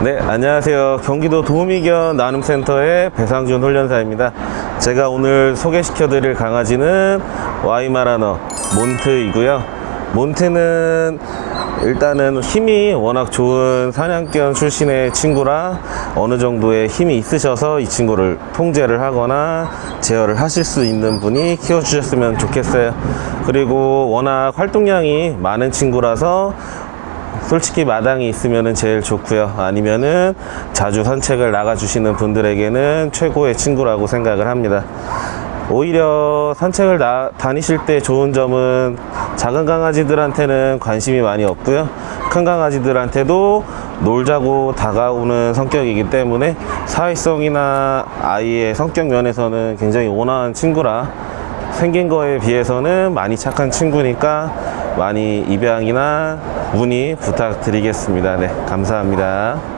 안녕하세요. 경기도 도우미견 나눔센터의 배상준 훈련사입니다. 제가 오늘 소개시켜 드릴 강아지는 와이마라너 몬트이고요. 몬트는 일단은 힘이 워낙 좋은 사냥견 출신의 친구라 어느 정도의 힘이 있으셔서 이 친구를 통제를 하거나 제어를 하실 수 있는 분이 키워주셨으면 좋겠어요. 그리고 워낙 활동량이 많은 친구라서 솔직히 마당이 있으면 제일 좋고요. 아니면은 자주 산책을 나가주시는 분들에게는 최고의 친구라고 생각을 합니다. 오히려 산책을 나- 다니실 때 좋은 점은 작은 강아지들한테는 관심이 많이 없고요. 큰 강아지들한테도 놀자고 다가오는 성격이기 때문에 사회성이나 아이의 성격 면에서는 굉장히 온화한 친구라 생긴 거에 비해서는 많이 착한 친구니까 많이 입양이나 문의 부탁드리겠습니다. 네, 감사합니다.